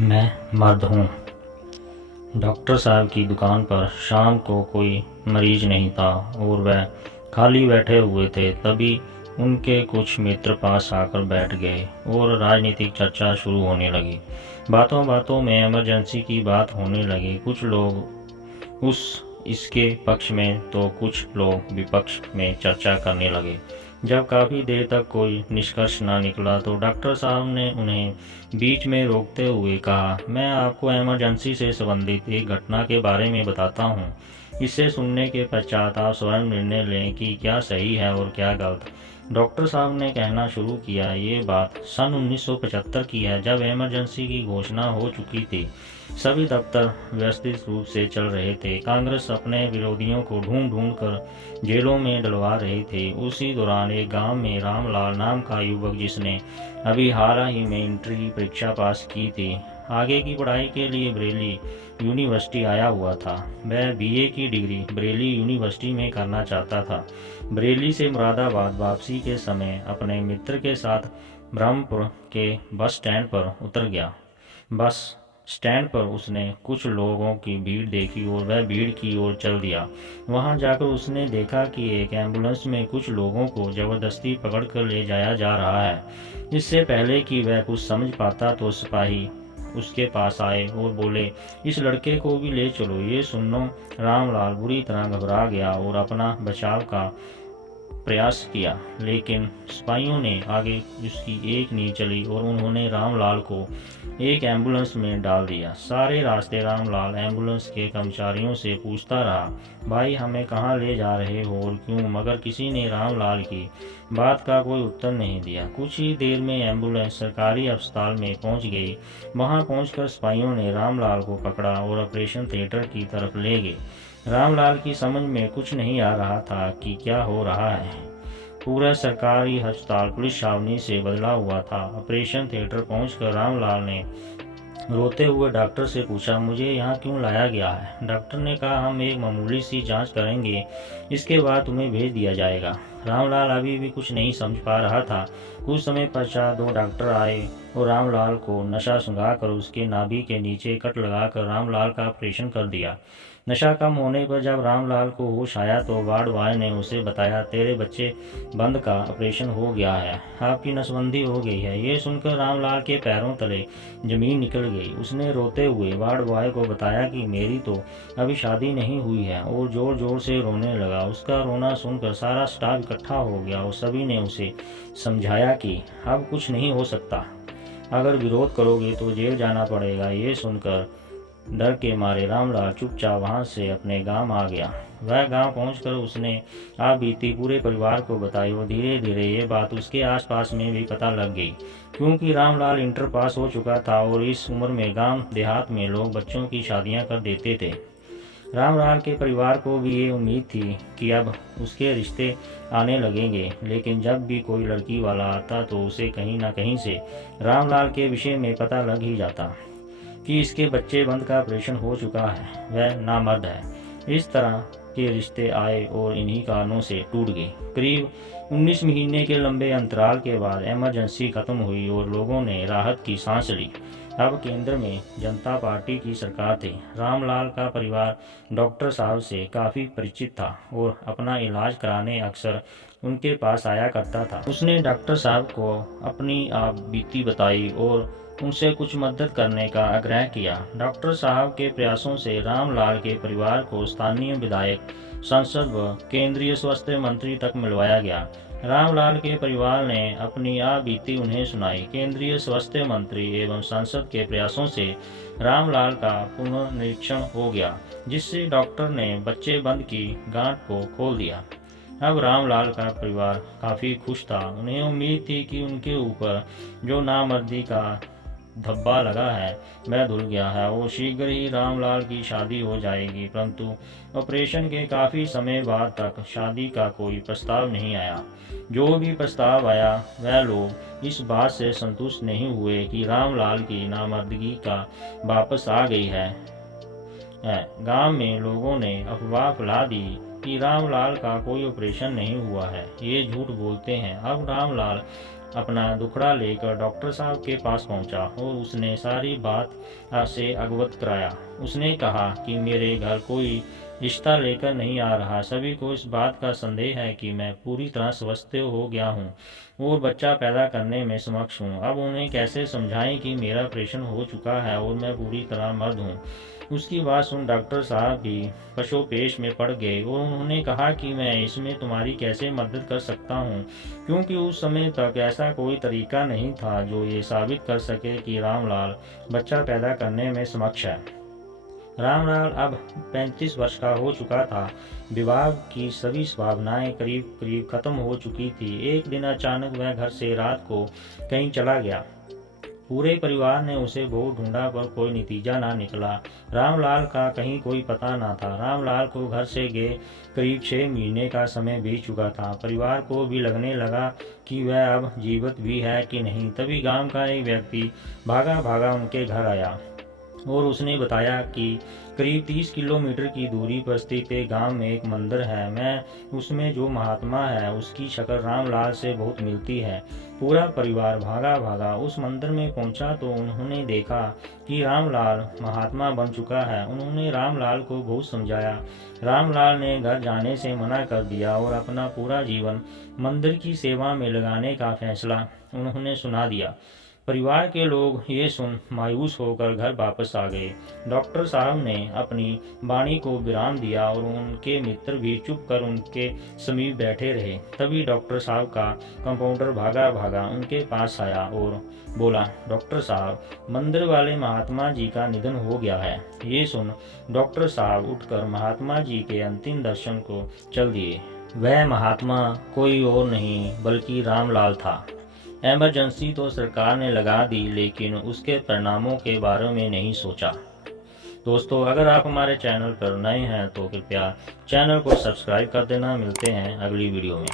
मैं मर्द हूँ। डॉक्टर साहब की दुकान पर शाम को कोई मरीज नहीं था और वह खाली बैठे हुए थे। तभी उनके कुछ मित्र पास आकर बैठ गए और राजनीतिक चर्चा शुरू होने लगी। बातों बातों में इमरजेंसी की बात होने लगी। कुछ लोग उस इसके पक्ष में तो कुछ लोग विपक्ष में चर्चा करने लगे। जब काफ़ी देर तक कोई निष्कर्ष न निकला तो डॉक्टर साहब ने उन्हें बीच में रोकते हुए कहा, मैं आपको इमरजेंसी से संबंधित एक घटना के बारे में बताता हूँ। इसे सुनने के पश्चात आप स्वयं निर्णय लें कि क्या सही है और क्या गलत। डॉक्टर साहब ने कहना शुरू किया, ये बात सन 1975 की है, जब इमरजेंसी की घोषणा हो चुकी थी। सभी दफ्तर व्यवस्थित रूप से चल रहे थे। कांग्रेस अपने विरोधियों को ढूंढ ढूंढ कर जेलों में डलवा रहे थे। उसी दौरान एक गांव में रामलाल नाम का युवक, जिसने अभी हाल ही में इंटर की परीक्षा पास की थी, आगे की पढ़ाई के लिए बरेली यूनिवर्सिटी आया हुआ था। वह बीए की डिग्री बरेली यूनिवर्सिटी में करना चाहता था। बरेली से मुरादाबाद वापसी के समय अपने मित्र के साथ ब्रह्मपुर के बस स्टैंड पर उतर गया। बस स्टैंड पर उसने कुछ लोगों की भीड़ देखी और वह भीड़ की ओर चल दिया। वहां जाकर उसने देखा कि एक एम्बुलेंस में कुछ लोगों को जबरदस्ती पकड़कर ले जाया जा रहा है। इससे पहले कि वह कुछ समझ पाता तो सिपाही उसके पास आए और बोले, इस लड़के को भी ले चलो। ये सुनो, रामलाल बुरी तरह घबरा गया और अपना बचाव का प्रयास किया, लेकिन सिपाहियों ने आगे उसकी एक नहीं चली और उन्होंने रामलाल को एक एम्बुलेंस में डाल दिया। सारे रास्ते रामलाल एम्बुलेंस के कर्मचारियों से पूछता रहा, भाई हमें कहाँ ले जा रहे हो और क्यों, मगर किसी ने रामलाल की बात का कोई उत्तर नहीं दिया। कुछ ही देर में एम्बुलेंस सरकारी अस्पताल में पहुंच गई। वहां पहुंचकर सिपाहियों ने रामलाल को पकड़ा और ऑपरेशन थिएटर की तरफ ले गए। रामलाल की समझ में कुछ नहीं आ रहा था कि क्या हो रहा है। पूरा सरकारी अस्पताल पुलिस छावनी से बदला हुआ था। ऑपरेशन थिएटर पहुंचकर रामलाल ने रोते हुए डॉक्टर से पूछा, मुझे यहाँ क्यों लाया गया है। डॉक्टर ने कहा, हम एक मामूली सी जांच करेंगे, इसके बाद तुम्हें भेज दिया जाएगा। रामलाल अभी भी कुछ नहीं समझ पा रहा था। कुछ समय पश्चात दो डॉक्टर आए और रामलाल को नशा सुंघाकर उसके नाभि के नीचे कट लगाकर रामलाल का ऑपरेशन कर दिया। नशा कम होने पर जब रामलाल को होश आया तो वार्ड बॉय ने उसे बताया, तेरे बच्चे बंद का ऑपरेशन हो गया है, आपकी नसबंदी हो गई है। ये सुनकर रामलाल के पैरों तले जमीन निकल गई। उसने रोते हुए वार्ड बॉय को बताया कि मेरी तो अभी शादी नहीं हुई है और जोर जोर से रोने लगा। उसका रोना सुनकर सारा स्टाफ इकट्ठा हो गया और सभी ने उसे समझाया कि अब कुछ नहीं हो सकता, अगर विरोध करोगे तो जेल जाना पड़ेगा। ये सुनकर डर के मारे रामलाल चुपचाप वहां से अपने गांव आ गया। वह गांव पहुंचकर उसने आप बीती पूरे परिवार को बताई और धीरे धीरे ये बात उसके आसपास में भी पता लग गई। क्योंकि रामलाल इंटर पास हो चुका था और इस उम्र में गांव देहात में लोग बच्चों की शादियां कर देते थे। रामलाल के परिवार को भी ये उम्मीद थी कि अब उसके रिश्ते आने लगेंगे, लेकिन जब भी कोई लड़की वाला आता तो उसे कहीं ना कहीं से रामलाल के विषय में पता लग ही जाता कि इसके बच्चे बंद का ऑपरेशन हो चुका है, वह नामर्द है। इस तरह के रिश्ते आए और इन्हीं कारणों से टूट गए। करीब 19 महीने के लंबे अंतराल के बाद इमरजेंसी खत्म हुई और लोगों ने राहत की सांस ली। अब केंद्र में जनता पार्टी की सरकार थी। रामलाल का परिवार डॉक्टर साहब से काफ़ी परिचित था और अपना इलाज कराने अक्सर उनके पास आया करता था। उसने डॉक्टर साहब को अपनी आप बीती बताई और उनसे कुछ मदद करने का आग्रह किया। डॉक्टर साहब के प्रयासों से रामलाल के परिवार को स्थानीय विधायक, सांसद व केंद्रीय स्वास्थ्य मंत्री तक मिलवाया गया। रामलाल के परिवार ने अपनी बीती उन्हें सुनाई। केंद्रीय स्वास्थ्य मंत्री एवं सांसद के प्रयासों से रामलाल का पुनर्निरीक्षण हो गया, जिससे डॉक्टर ने बच्चे बंद की गांठ को खोल दिया। अब रामलाल का परिवार काफ़ी खुश था। उन्हें उम्मीद थी कि उनके ऊपर जो नामर्दी का धब्बा लगा है वह धुल गया है और शीघ्र ही रामलाल की शादी हो जाएगी। परंतु ऑपरेशन के काफ़ी समय बाद तक शादी का कोई प्रस्ताव नहीं आया। जो भी प्रस्ताव आया वह लोग इस बात से संतुष्ट नहीं हुए कि रामलाल की नामर्दगी का वापस आ गई है। गांव में लोगों ने अफवाह फैला दी कि रामलाल का कोई ऑपरेशन नहीं हुआ है, ये झूठ बोलते हैं। अब रामलाल अपना दुखड़ा लेकर डॉक्टर साहब के पास पहुंचा और उसने सारी बात से अवगत कराया। उसने कहा कि मेरे घर कोई रिश्ता लेकर नहीं आ रहा। सभी को इस बात का संदेह है कि मैं पूरी तरह स्वस्थ हो गया हूँ और बच्चा पैदा करने में सक्षम हूँ। अब उन्हें कैसे समझाएं कि मेरा ऑपरेशन हो चुका है और मैं पूरी तरह मर्द हूँ। उसकी बात सुन डॉक्टर साहब भी पशोपेश में पड़ गए और उन्होंने कहा कि मैं इसमें तुम्हारी कैसे मदद कर सकता हूँ, क्योंकि उस समय तक ऐसा कोई तरीका नहीं था जो ये साबित कर सके कि रामलाल बच्चा पैदा करने में सक्षम है। रामलाल अब 35 वर्ष का हो चुका था। विवाह की सभी संभावनाएं करीब करीब खत्म हो चुकी थी। एक दिन अचानक वह घर से रात को कहीं चला गया। पूरे परिवार ने उसे बहुत ढूंढा पर कोई नतीजा ना निकला। रामलाल का कहीं कोई पता ना था। रामलाल को घर से गए करीब 6 महीने का समय बीत चुका था। परिवार को भी लगने लगा कि वह अब जीवित भी है कि नहीं। तभी गांव का एक व्यक्ति भागा भागा उनके घर आया और उसने बताया कि करीब 30 किलोमीटर की दूरी पर स्थित एक गांव में एक मंदिर है। मैं उसमें जो महात्मा है उसकी शक्ल रामलाल से बहुत मिलती है। पूरा परिवार भागा भागा उस मंदिर में पहुंचा तो उन्होंने देखा कि रामलाल महात्मा बन चुका है। उन्होंने रामलाल को बहुत समझाया। रामलाल ने घर जाने से मना कर दिया और अपना पूरा जीवन मंदिर की सेवा में लगाने का फैसला उन्होंने सुना दिया। परिवार के लोग ये सुन मायूस होकर घर वापस आ गए। डॉक्टर साहब ने अपनी वाणी को विराम दिया और उनके मित्र भी चुप कर उनके समीप बैठे रहे। तभी डॉक्टर साहब का कंपाउंडर भागा भागा उनके पास आया और बोला, डॉक्टर साहब, मंदिर वाले महात्मा जी का निधन हो गया है। ये सुन डॉक्टर साहब उठकर महात्मा जी के अंतिम दर्शन को चल दिए। वह महात्मा कोई और नहीं बल्कि रामलाल था। इमरजेंसी तो सरकार ने लगा दी, लेकिन उसके परिणामों के बारे में नहीं सोचा। दोस्तों, अगर आप हमारे चैनल पर नए हैं तो कृपया चैनल को सब्सक्राइब कर देना। मिलते हैं अगली वीडियो में।